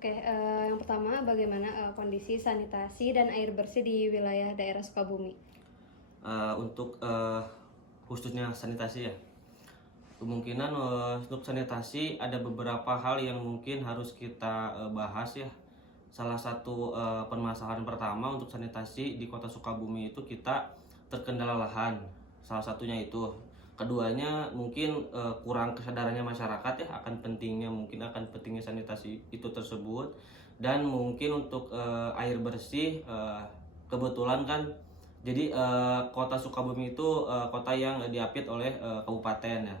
Oke, yang pertama bagaimana kondisi sanitasi dan air bersih di wilayah daerah Sukabumi? Untuk khususnya sanitasi ya, kemungkinan untuk sanitasi ada beberapa hal yang mungkin harus kita bahas ya. Salah satu permasalahan pertama untuk sanitasi di Kota Sukabumi itu kita terkendala lahan. Salah satunya itu. Keduanya mungkin kurang kesadarannya masyarakat ya akan pentingnya sanitasi itu tersebut. Dan mungkin untuk air bersih, kebetulan kan jadi Kota Sukabumi itu kota yang diapit oleh kabupaten ya.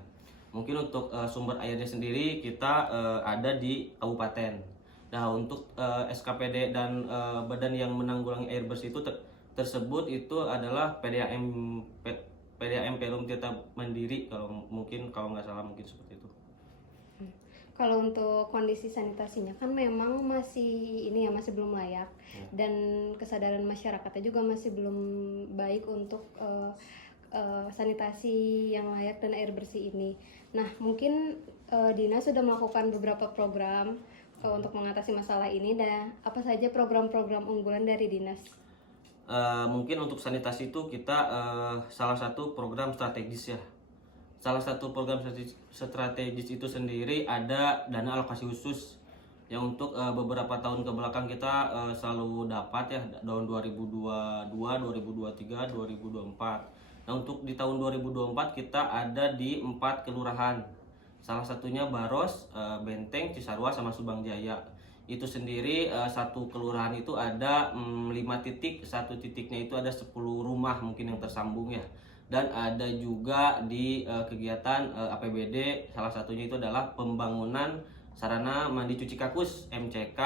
Mungkin untuk sumber airnya sendiri kita ada di kabupaten. Nah, untuk SKPD dan badan yang menanggulangi air bersih itu tersebut itu adalah PDAM Perum Tirta Mandiri, kalau nggak salah mungkin seperti itu. Kalau untuk kondisi sanitasinya kan memang masih ini ya masih belum layak dan kesadaran masyarakatnya juga masih belum baik untuk sanitasi yang layak dan air bersih ini. Nah, mungkin Dinas sudah melakukan beberapa program untuk mengatasi masalah ini. Dan apa saja program-program unggulan dari Dinas? Mungkin untuk sanitasi itu kita salah satu program strategis ya. Salah satu program strategis itu sendiri ada dana alokasi khusus yang untuk beberapa tahun ke belakang kita selalu dapat ya, tahun 2022, 2023, 2024. Nah, untuk di tahun 2024 kita ada di 4 kelurahan. Salah satunya Baros, Benteng, Cisarua sama Subang Jaya. Itu sendiri satu kelurahan itu ada 5 titik, satu titiknya itu ada 10 rumah mungkin yang tersambung ya. Dan ada juga di kegiatan APBD, salah satunya itu adalah pembangunan sarana mandi cuci kakus MCK,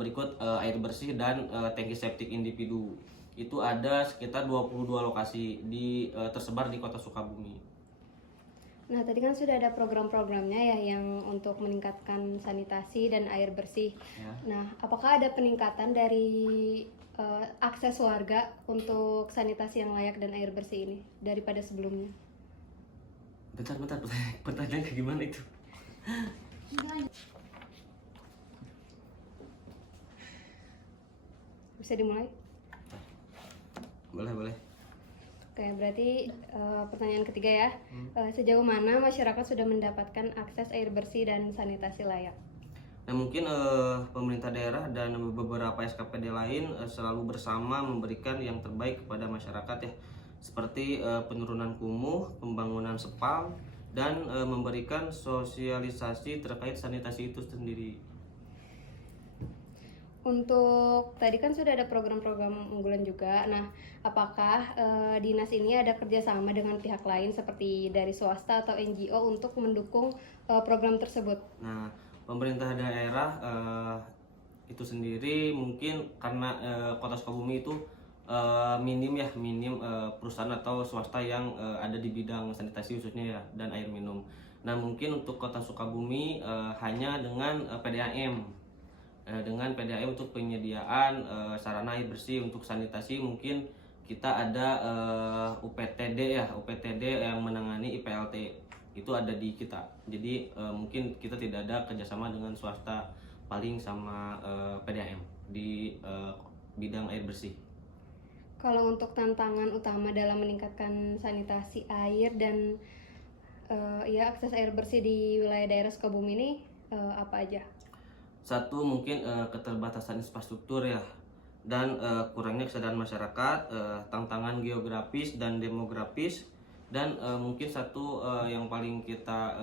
berikut air bersih dan tangki septik individu. Itu ada sekitar 22 lokasi tersebar di Kota Sukabumi. Nah, tadi kan sudah ada program-programnya ya yang untuk meningkatkan sanitasi dan air bersih. Ya. Nah, apakah ada peningkatan dari akses warga untuk sanitasi yang layak dan air bersih ini daripada sebelumnya? Bentar, pertanyaannya gimana itu? Bisa dimulai? Boleh. Oke, berarti pertanyaan ketiga ya. Sejauh mana masyarakat sudah mendapatkan akses air bersih dan sanitasi layak? Nah, mungkin pemerintah daerah dan beberapa SKPD lain selalu bersama memberikan yang terbaik kepada masyarakat ya, seperti penurunan kumuh, pembangunan spam, dan memberikan sosialisasi terkait sanitasi itu sendiri. Untuk tadi kan sudah ada program-program unggulan juga. Nah, apakah dinas ini ada kerjasama dengan pihak lain seperti dari swasta atau NGO untuk mendukung program tersebut? Nah, pemerintah daerah itu sendiri mungkin karena Kota Sukabumi itu minim perusahaan atau swasta yang ada di bidang sanitasi khususnya ya, dan air minum. Nah, mungkin untuk Kota Sukabumi hanya dengan PDAM untuk penyediaan sarana air bersih. Untuk sanitasi mungkin kita ada UPTD yang menangani IPLT, itu ada di kita. Jadi mungkin kita tidak ada kerjasama dengan swasta, paling sama PDAM di bidang air bersih. Kalau untuk tantangan utama dalam meningkatkan sanitasi air dan akses air bersih di wilayah daerah Sukabumi ini apa aja? Satu mungkin keterbatasan infrastruktur ya, dan kurangnya kesadaran masyarakat, tantangan geografis dan demografis, dan mungkin satu yang paling kita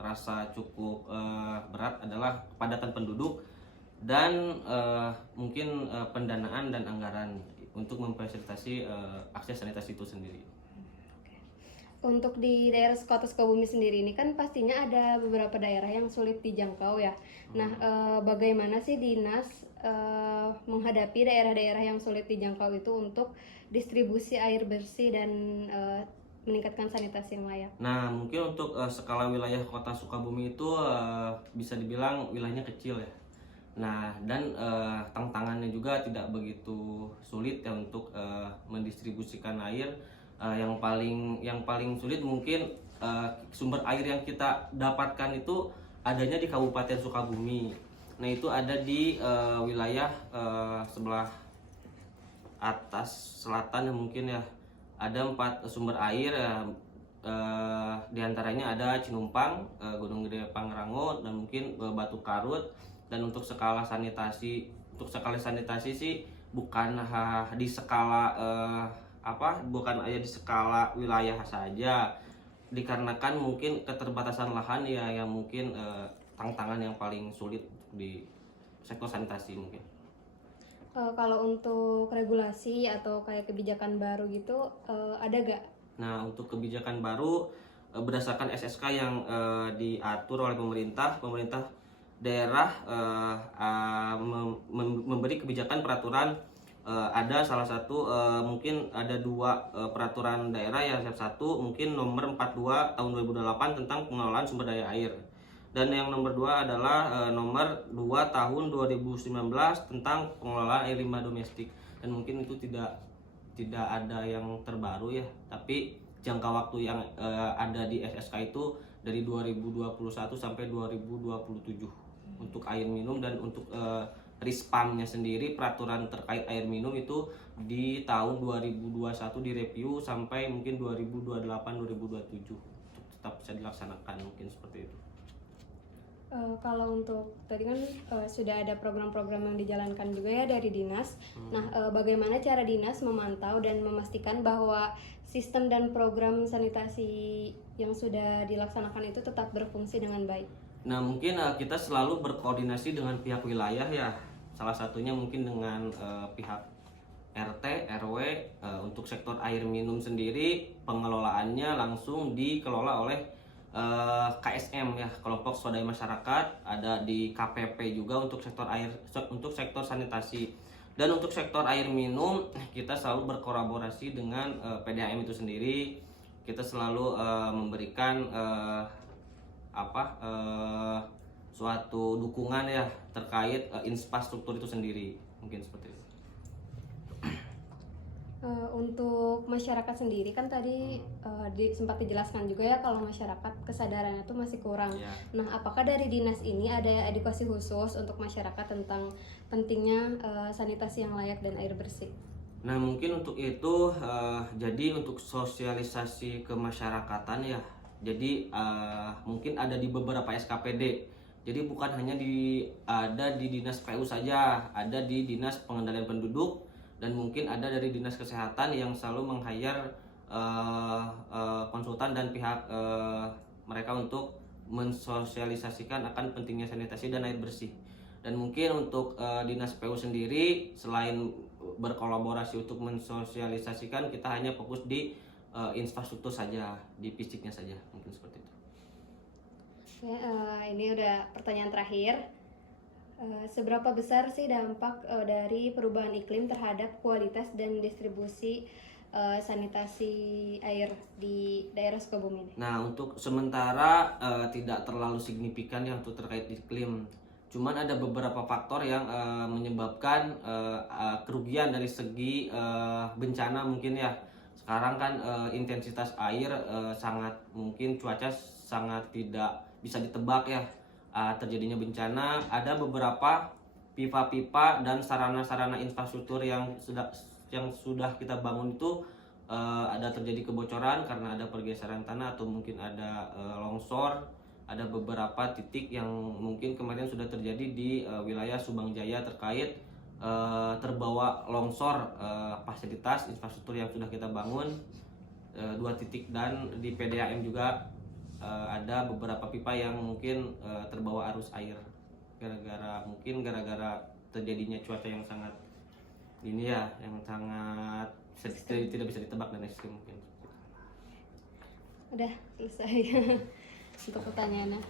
rasa cukup berat adalah kepadatan penduduk dan mungkin pendanaan dan anggaran untuk memfasilitasi akses sanitasi itu sendiri. Untuk di daerah Kota Sukabumi sendiri ini kan pastinya ada beberapa daerah yang sulit dijangkau ya. Nah, bagaimana sih Dinas menghadapi daerah-daerah yang sulit dijangkau itu untuk distribusi air bersih dan meningkatkan sanitasi yang layak? Nah, mungkin untuk skala wilayah Kota Sukabumi itu bisa dibilang wilayahnya kecil ya. Nah, dan tantangannya juga tidak begitu sulit ya untuk mendistribusikan air. Yang paling sulit mungkin sumber air yang kita dapatkan itu adanya di Kabupaten Sukabumi. Nah itu ada di wilayah sebelah atas selatan ya mungkin ya, ada 4 sumber air ya, diantaranya ada Cinumpang, Gunung Gede Pangrango, dan mungkin Batu Karut. Dan untuk skala sanitasi sih bukan di skala bukan aja di skala wilayah saja, dikarenakan mungkin keterbatasan lahan ya, yang mungkin tantangan yang paling sulit di sektor sanitasi mungkin. Kalau untuk regulasi atau kayak kebijakan baru gitu, ada gak? Nah, untuk kebijakan baru berdasarkan SSK yang diatur oleh pemerintah daerah memberi kebijakan peraturan, ada salah satu mungkin ada 2 peraturan daerah ya. Yang satu mungkin nomor 42 tahun 2008 tentang pengelolaan sumber daya air. Dan yang nomor 2 adalah nomor 2 tahun 2019 tentang pengelolaan air limbah domestik. Dan mungkin itu tidak ada yang terbaru ya, tapi jangka waktu yang ada di SSK itu dari 2021 sampai 2027 untuk air minum. Dan untuk Rispamnya sendiri, peraturan terkait air minum itu di tahun 2021 direview sampai mungkin 2028-2027 untuk tetap bisa dilaksanakan, mungkin seperti itu. Kalau untuk tadi kan sudah ada program-program yang dijalankan juga ya dari dinas. Nah, bagaimana cara dinas memantau dan memastikan bahwa sistem dan program sanitasi yang sudah dilaksanakan itu tetap berfungsi dengan baik? Nah mungkin kita selalu berkoordinasi dengan pihak wilayah ya. Salah satunya mungkin dengan pihak RT, RW. Untuk sektor air minum sendiri, pengelolaannya langsung dikelola oleh KSM ya, kelompok swadaya masyarakat. Ada di KPP juga untuk sektor air, untuk sektor sanitasi. Dan untuk sektor air minum kita selalu berkolaborasi dengan PDAM itu sendiri. Kita selalu memberikan suatu dukungan ya terkait infrastruktur itu sendiri, mungkin seperti itu. Untuk masyarakat sendiri kan tadi sempat dijelaskan juga ya kalau masyarakat kesadarannya tuh masih kurang. Ya. Nah, apakah dari dinas ini ada edukasi khusus untuk masyarakat tentang pentingnya sanitasi yang layak dan air bersih? Nah mungkin untuk itu jadi untuk sosialisasi kemasyarakatan ya. Jadi mungkin ada di beberapa SKPD. Jadi bukan hanya ada di dinas PU saja, ada di dinas pengendalian penduduk, dan mungkin ada dari dinas kesehatan yang selalu meng-hire konsultan dan pihak mereka untuk mensosialisasikan akan pentingnya sanitasi dan air bersih. Dan mungkin untuk dinas PU sendiri, selain berkolaborasi untuk mensosialisasikan, kita hanya fokus di infrastruktur saja, di fisiknya saja, mungkin seperti itu. Oke, ini udah pertanyaan terakhir. Seberapa besar sih dampak dari perubahan iklim terhadap kualitas dan distribusi sanitasi air di daerah Sukabumi ini? Nah untuk sementara tidak terlalu signifikan ya untuk terkait iklim. Cuman ada beberapa faktor yang menyebabkan kerugian dari segi bencana mungkin ya. Sekarang kan intensitas air sangat mungkin cuaca sangat tidak bisa ditebak ya. Terjadinya bencana, ada beberapa pipa-pipa dan sarana-sarana infrastruktur yang sudah kita bangun itu ada terjadi kebocoran karena ada pergeseran tanah atau mungkin ada longsor. Ada beberapa titik yang mungkin kemarin sudah terjadi di wilayah Subang Jaya terkait terbawa longsor fasilitas infrastruktur yang sudah kita bangun 2 titik. Dan di PDAM juga ada beberapa pipa yang mungkin terbawa arus air gara-gara terjadinya cuaca yang sangat yang sangat tidak bisa ditebak dan ekstrim mungkin. Udah selesai untuk pertanyaannya.